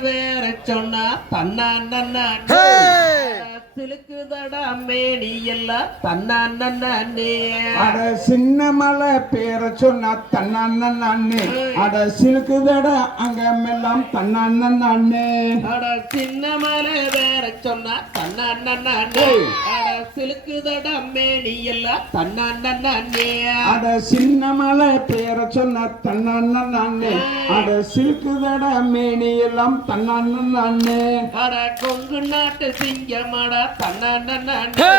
வேற சொன்னா தன்னா நன்னா சிலுக்குதடா மேனி எல்லாம் தன்னா அட சின்ன மலை பேர சொன்னா தன்னான நானே அட சிலுக்குதட அங்க மெல்லாம் தன்னான நானே அட சின்ன மலை வேற சொன்னா தன்னா அட சிலுக்குதடா மேனி எல்லாம் தன்னா அட சின்ன மலை பேர சொன்னா தன்னான நானே அட சிலுக்குதட மேனி எல்லாம் தன்னான நானே அட கொங்கு நாட்டு சிங்கமடா தன்னா நன்னே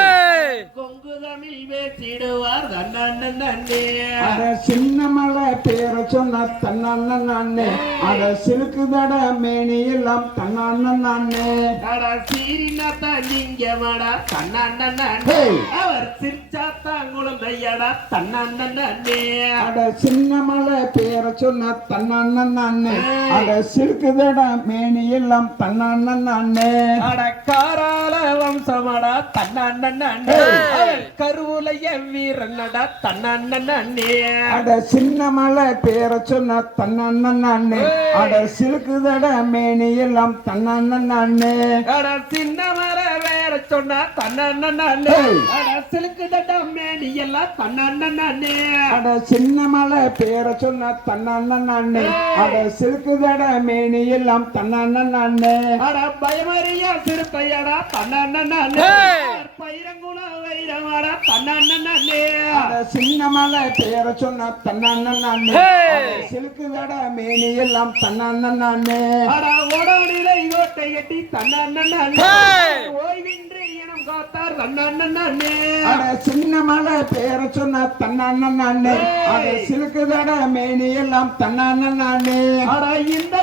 கொங்கு தமிழ் பேசிடுவார் தன்னா நன்னே அட சின்ன மலை பேர சொன்னா தன்னான நானே அட சிலுக்குதட மேனி எல்லாம் தன்னான நானே அட சீரினாத்தா சிங்கமடா தன்னா நன்னே ஹேய். அவர் சிரிச்சாத்தான் குழந்தையடா தன்னா நன்னே அட சின்ன மலை பேர சொன்ன தன்னான நானே அட சிறுக்குதட மேனி எல்லாம் தன்னான நானே அட காரால வம்சமடா கருவுலைய வீரனடா தன்னானே அட சின்ன மலை பேர சொன்ன தன்னான நானே அட சிறுக்குதட மேனி எல்லாம் தன்னான நானே அட சின்ன மர வேற சொன்னா தன்னானே ஏய். அட சிலுக்கு தட்டம் மேனி எல்லாம் தன்னானே அட சின்ன மலை பேர சொன்ன தன்னான நானே அட சிறுக்குதட மேனி எல்லாம் தன்னான நானே அட பயமறியா சிறுத்தையடா தன்னானே பயிரங்குண வைரமாடா தன்னானே அட சின்ன மலை பேர சொன்ன தன்னான நானே அட சிறுக்குதட மேனி எல்லாம் அட ஓடோடிலை கோட்டை கட்டி தன்னானே ஓய்வின்றி இனம் காத்தார் தன்னானே அட சின்ன மலை பேர சொன்ன தன்னான நானே அட சிலுக்குதட மேனி எல்லாம் அட இந்த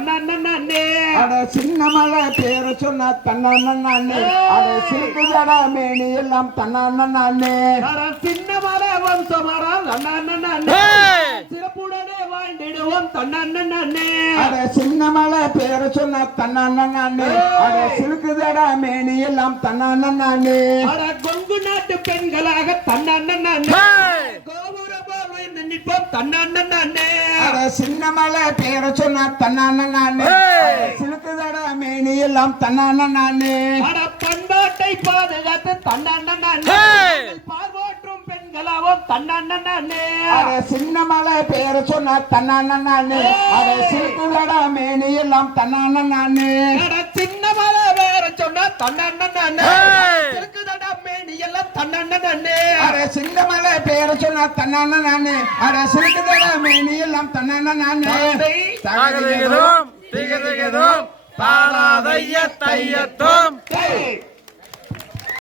தன்னானே அட சின்ன மலை பேர சொன்ன தன்னான நானே அட சிலுக்குதட மேனி எல்லாம் தன்னான நானே அட சின்ன மர வம்சமர தன்னானே சிறப்புடனே வாழ்ந்திடுவோம் தன்னானே அட சின்ன மலை பேர சொன்ன தன்னான நானே அட சிலுக்குதட மேனி எல்லாம் தன்னான நானே அட கொங்கு நாட்டு பெண்களாக தன்னானே கோபுர போல் நிற்போம் தன்னானே அட சின்ன மலை பேர சொன்ன தன்னான நானே. அட சிலுக்குதட மேனி எல்லாம் தன்னான நானே. அட பண்பாட்டை பாதுகாத்து தன்னானே பார்வோற்றும் பெண்களாவும் தன்னானே அட சின்ன மலை பேர சொன்ன தன்னான நானே. அட சிலுக்குதட மேனி எல்லாம் தன்னான நானே. அட சின்ன மலை வேற சொன்னா தன்னானே இருக்குதடா மேனி எல்லாம் தன்னானே அட சின்ன பேர சொன்ன தன்னான நானே. அட சிலுக்குதட மேனி எல்லாம் தன்னான நானே. தையத்தும்.